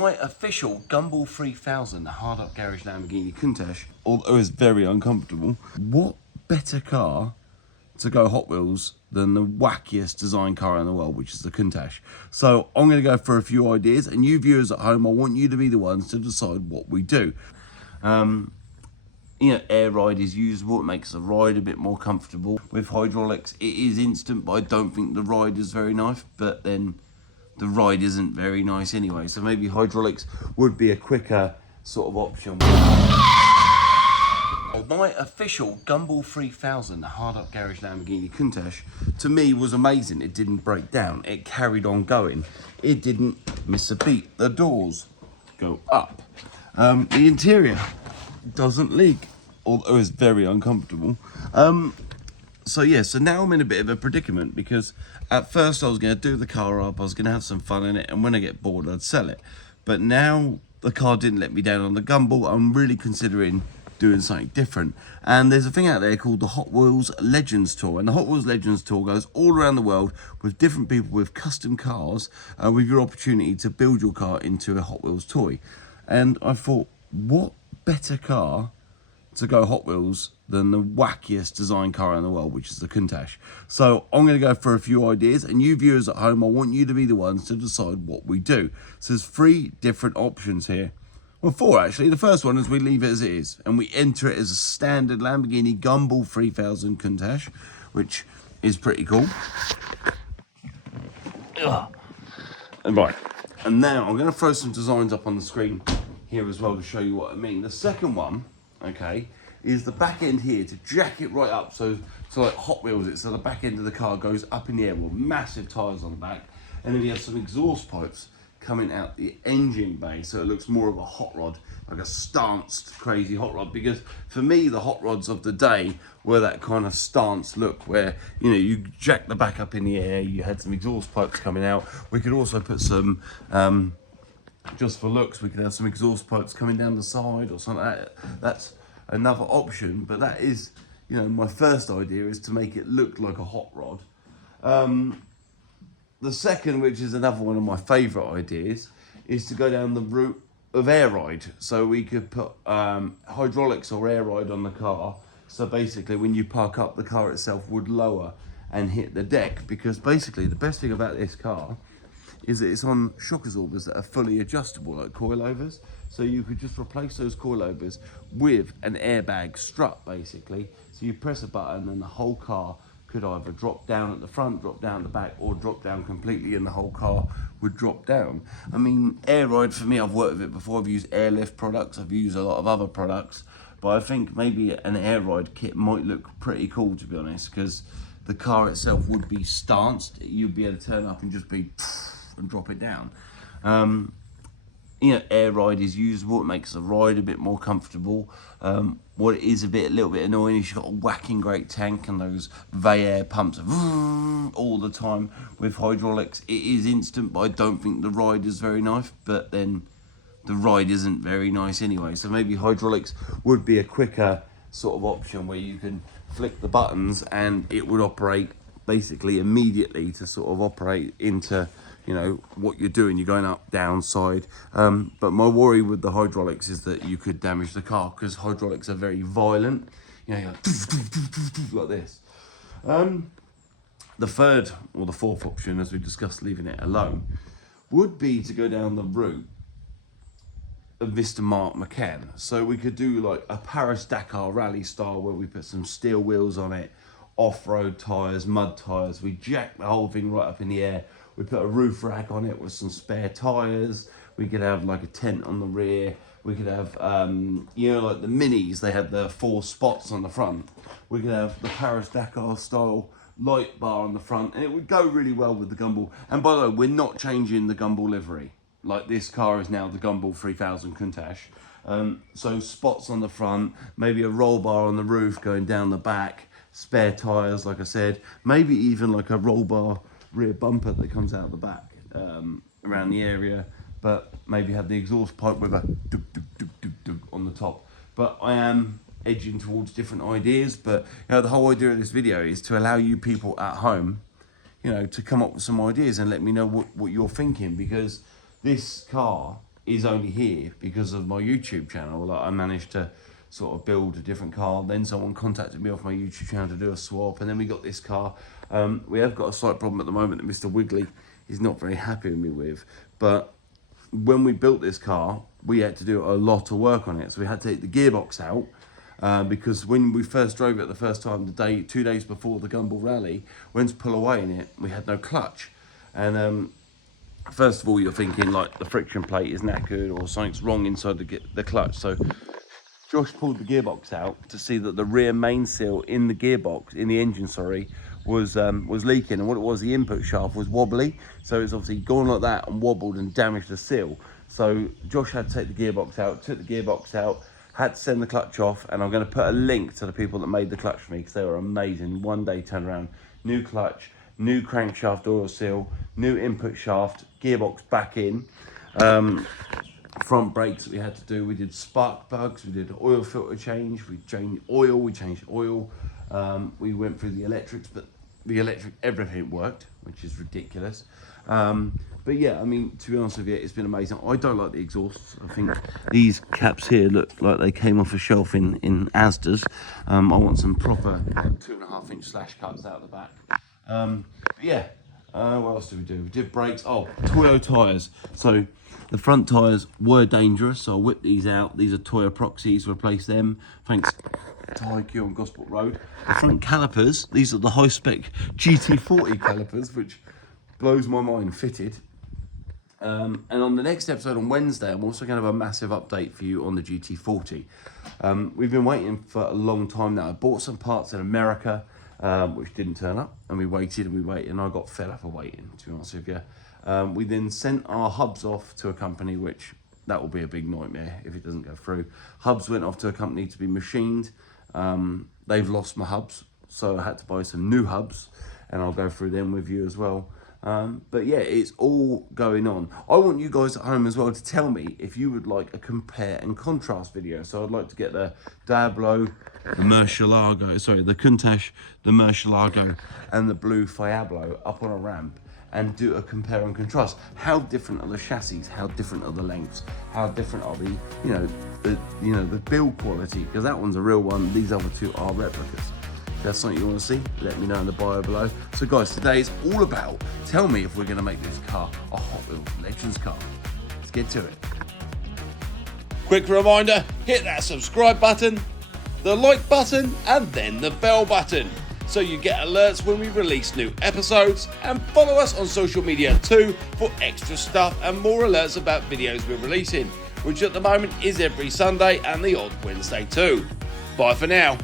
My official Gumball 3000 hard up garage Lamborghini Countach, although it's very uncomfortable, what better car to go Hot Wheels than the wackiest design car in the world, which is the Countach. So I'm going to go for a few ideas, and you viewers at home, I want you to be the ones to decide what we do. You know, air ride is usable, it makes the ride a bit more comfortable. With hydraulics, it is instant, but I don't think the ride is very nice, but then the ride isn't very nice anyway. So maybe hydraulics would be a quicker sort of option. My official Gumball 3000 hard up garage Lamborghini Countach, to me, was amazing. It didn't break down, it carried on going. It didn't miss a beat. The doors go up. The interior doesn't leak, although it's very uncomfortable. So yeah, so now I'm in a bit of a predicament, because at first I was going to do the car up, I was going to have some fun in it, and when I get bored I'd sell it. But now the car didn't let me down on the Gumball. I'm really considering doing something different, and there's a thing out there called the Hot Wheels Legends Tour, and the Hot Wheels Legends Tour goes all around the world with different people with custom cars, with your opportunity to build your car into a Hot Wheels toy. And I thought, what better car to go Hot Wheels than the wackiest design car in the world, which is the Countach. So I'm going to go for a few ideas, and you viewers at home, I want you to be the ones to decide what we do. So there's 3 different options here. Well, 4 actually. The first one is we leave it as it is, and we enter it as a standard Lamborghini Gumball 3000 Countach, which is pretty cool. And right, and now I'm going to throw some designs up on the screen here as well to show you what I mean. The second one, okay, is the back end here to jack it right up, so like Hot Wheels it, so the back end of the car goes up in the air with massive tyres on the back, and then we have some exhaust pipes coming out the engine bay, so it looks more of a hot rod, like a stanced crazy hot rod. Because for me, the hot rods of the day were that kind of stance look, where, you know, you jack the back up in the air, you had some exhaust pipes coming out. We could also put some just for looks, we could have some exhaust pipes coming down the side or something like that. That's another option, but that is, you know, my first idea is to make it look like a hot rod. The second, which is another one of my favourite ideas, is to go down the route of air ride. So we could put hydraulics or air ride on the car. So basically when you park up, the car itself would lower and hit the deck, because basically the best thing about this car is that it's on shock absorbers that are fully adjustable, like coilovers. So you could just replace those coilovers with an airbag strut, basically. So you press a button and the whole car could either drop down at the front, drop down at the back, or drop down completely and the whole car would drop down. I mean, air ride for me, I've worked with it before. I've used airlift products, I've used a lot of other products, but I think maybe an air ride kit might look pretty cool, to be honest, because the car itself would be stanced. You'd be able to turn up and just be and drop it down. You know, air ride is usable, it makes the ride a bit more comfortable. What is a little bit annoying is you've got a whacking great tank and those Veyer pumps all the time. With hydraulics, it is instant, but I don't think the ride is very nice, but then the ride isn't very nice anyway. So maybe hydraulics would be a quicker sort of option, where you can flick the buttons and it would operate basically immediately to sort of operate into, you know, what you're doing. You're going up, down, side. But my worry with the hydraulics is that you could damage the car, because hydraulics are very violent. You know, you're like this. The third or the fourth option, as we discussed, leaving it alone, would be to go down the route of Mr. Mark McCann. So we could do like a Paris-Dakar rally style, where we put some steel wheels on it, off-road tyres, mud tyres. We jack the whole thing right up in the air. We put a roof rack on it with some spare tyres. We could have like a tent on the rear. We could have, you know, like the Minis, they had the 4 spots on the front. We could have the Paris-Dakar style light bar on the front, and it would go really well with the Gumball. And by the way, we're not changing the Gumball livery. Like, this car is now the Gumball 3000 Countach. So spots on the front, maybe a roll bar on the roof going down the back, spare tyres, like I said, maybe even like a roll bar rear bumper that comes out the back around the area, but maybe have the exhaust pipe with a dug, dug, dug, dug, dug on the top. But I am edging towards different ideas, but you know, the whole idea of this video is to allow you people at home, you know, to come up with some ideas and let me know what you're thinking, because this car is only here because of my YouTube channel. Like, I managed to sort of build a different car, then someone contacted me off my YouTube channel to do a swap, and then we got this car. We have got a slight problem at the moment that Mr. Wiggly is not very happy with me with, but when we built this car, we had to do a lot of work on it. So we had to take the gearbox out, because when we first drove it the first time, 2 days before the Gumball rally, went to pull away in it, we had no clutch. And first of all, you're thinking like the friction plate is knackered or something's wrong inside the clutch. So Josh pulled the gearbox out to see that the rear main seal in the gearbox, in the engine, sorry, was leaking. And what it was, the input shaft was wobbly. So it's obviously gone like that and wobbled and damaged the seal. So Josh had to take the gearbox out, took the gearbox out, had to send the clutch off, and I'm going to put a link to the people that made the clutch for me because they were amazing. One day turnaround, new clutch, new crankshaft oil seal, new input shaft, gearbox back in. Front brakes that we had to do, we did spark plugs, we did oil filter change, we changed oil, we went through the electrics, but the electric, everything worked, which is ridiculous. But yeah, I mean, to be honest with you, it's been amazing. I don't like the exhausts. I think these caps here look like they came off a shelf in Asda's. I want some proper 2.5 inch slash cuts out the back. But yeah, what else did we do? We did brakes. Oh, Toyo tyres. So the front tyres were dangerous, so I whipped these out. These are Toyo Proxies, replaced them. Thanks TAJKE on Gosport Road. The front calipers, these are the high-spec GT40 calipers, which blows my mind, fitted. And on the next episode on Wednesday, I'm also going to have a massive update for you on the GT40. We've been waiting for a long time now. I bought some parts in America, which didn't turn up, and we waited, and I got fed up of waiting, to be honest with you. We then sent our hubs off to a company, which that will be a big nightmare if it doesn't go through. Hubs went off to a company to be machined. They've lost my hubs, so I had to buy some new hubs, and I'll go through them with you as well. But yeah, it's all going on. I want you guys at home as well to tell me if you would like a compare and contrast video. So I'd like to get the Diablo, the Murcielago, sorry, the Countach, the Murcielago, and the blue Fiablo up on a ramp and do a compare and contrast. How different are the chassis? How different are the lengths? How different are the, the build quality? Because that one's a real one. These other two are replicas. If that's something you want to see, let me know in the bio below. So guys, today is all about, tell me if we're going to make this car a Hot Wheels Legends car. Let's get to it. Quick reminder, hit that subscribe button, the like button, and then the bell button, so you get alerts when we release new episodes, and follow us on social media too for extra stuff and more alerts about videos we're releasing, which at the moment is every Sunday and the odd Wednesday too. Bye for now.